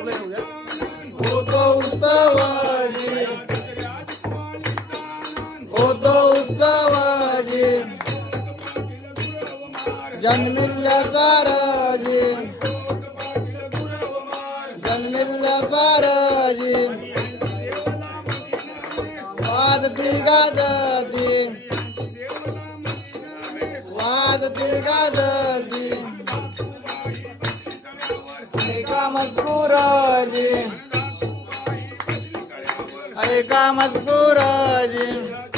होतो उत्सवाजी होतो उत्सवाजी जन्मिल्या साराजी जन्मिल्या साराजी वाजती गाजती वाजती गाजती ऐका मजकूराजी ऐका मजकूराजी